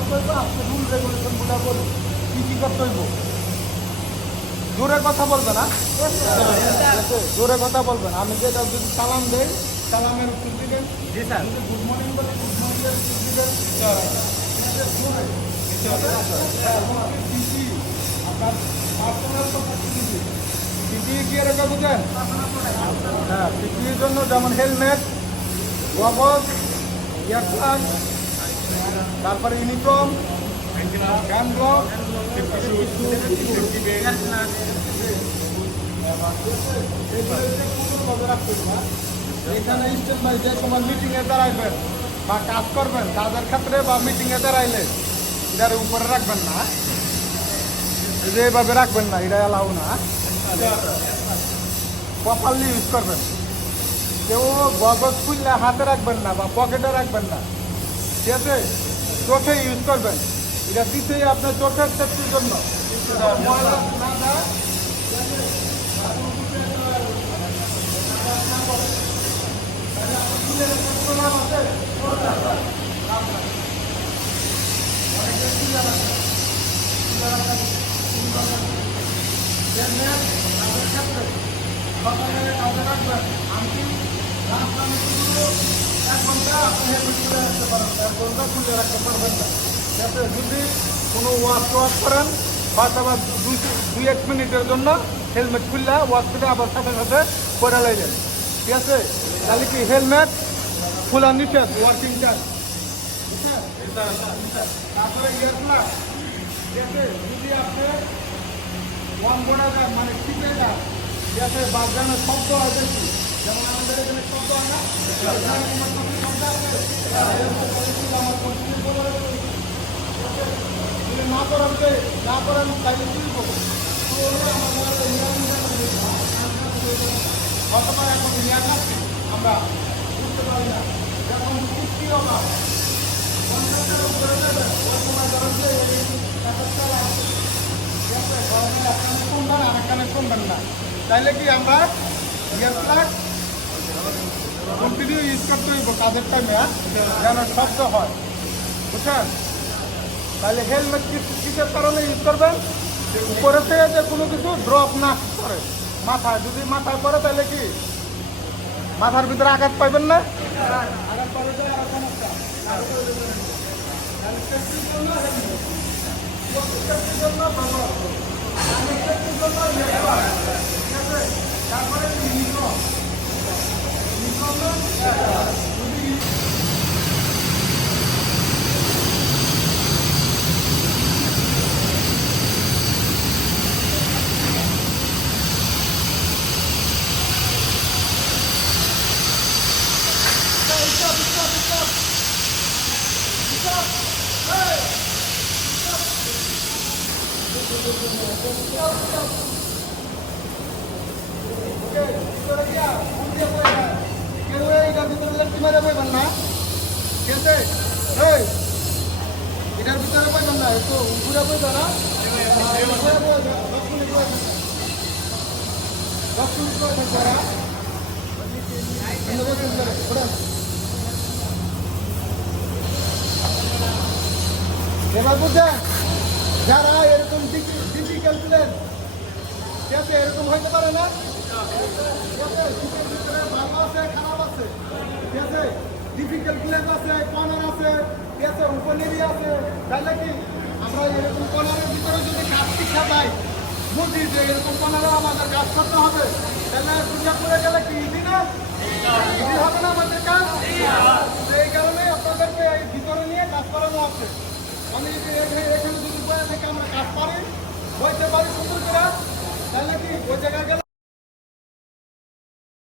করতে হইব আপনি রুল রেগুলেশনগুলো বলুন কী কী করতে হইব? জোরে কথা বলবে না? জোরে কথা বলবেন আমি যেটা যদি সালাম দেই সালামের উত্তর দিবেন জি স্যার। গুড মর্নিং বলে গুড মর্নিং এর উত্তর দিবেন আপনার পার্সোনাল কথা পিসি কি এর বুঝেন হ্যাঁ পিসির জন্য যেমন হেলমেট গগল ইয়ারপ্লাগ তারপরে ইউনিফর্ম হ্যান্ড গ্লোভ এখানে স্টেপ বাই যে সময় মিটিংয়ে দাঁড়াইবেন বা কাজ করবেন, কাজের ক্ষেত্রে বা মিটিংয়ে দাঁড়াইলে, এটার উপরে রাখবেন না। যে রাখবেন না এটা এলাও না। প্রপারলি ইউজ করবেন। কেউ গগজ খুললে হাতে রাখবেন না বা পকেটে রাখবেন না। ঠিক আছে? চোখে ইউজ করবেন। এটা দিতেই আপনার চোখের সেফটির জন্য। আমি রাস্তা এক আপনি হেলমেট খুলে রাখতে পারেন এক ঘণ্টা খুলে রাখতে পারবেন না ঠিক আছে যদি কোনো ওয়াশ ওয়াশ করেন বা দুই দুই এক মিনিটের জন্য হেলমেট খুললে ওয়াশ করে আবার সাথে সাথে করে লাইলেন ঠিক আছে তাহলে কি হেলমেট খোলা নিষেধ ওয়ার্কিং টাইম তারপরে ইয়ার প্লাগ ঠিক আছে যদি আপনি ওয়ান মানে টিপে যায় যাতে বাগানের শব্দ হয় বেশি যেমন আমাদের এখানে শব্দ হয় এখানে না করেন যে না করেন তাইলে কি করব এখন নিয়ে যাচ্ছি আমরা বুঝতে পারি না যখন সৃষ্টি অভাব পঞ্চাশের উপরে যাবে ওই সময় ধরেন যে এই ব্যাপারটা কমবেন আর এখানে কমবেন না তাইলে কি আমরা ইয়ার প্লাগ কন্টিনিউ ইউজ করতে হইব, কাজের টাইমে যেন শব্দ হয়। বুঝছেন? তাহলে হেলমেট কিসের কারণে ইউজ করবেন? উপরে থেকে যে কোনো কিছু ড্রপ না করে। মাথায়, যদি মাথায় পড়ে, তাহলে কি? মাথার ভিতরে আঘাত পাইবেন না? তারপরে ইউনিফর্ম ইউনিফর্ম যদি এইটার ভিতরে লেফটি মেরে বইবেন না ঠিক আছে এই এটার ভিতরে বইবেন না একটু ঘুরে বইবে না দশ মিনিট করে, ঘুরেন। এবার বুঝছেন যারা এরকম ডিফিকাল্ট প্লেন ঠিক এরকম হইতে পারে না। আছে ঠিক আছে ডিফিকাল্ট প্লেস আছে কর্নার আছে ঠিক আছে আছে তাহলে কি আমরা এরকম কর্নারের ভিতরে যদি কাজ শিক্ষা পাই, বুঝি এরকম কর্নারও আমাদের কাজ করতে হবে। তাহলে পূজা করে গেলে কি ইজি না? হবে না আমাদের কাজ? সেই কারণে আপনাদেরকে এই ভিতরে নিয়ে কাজ করানো আছে। আমি এখানে যদি বয়ে থেকে, আমরা কাজ পারি। বইতে পারি সুন্দর করে। पहले की वो जगह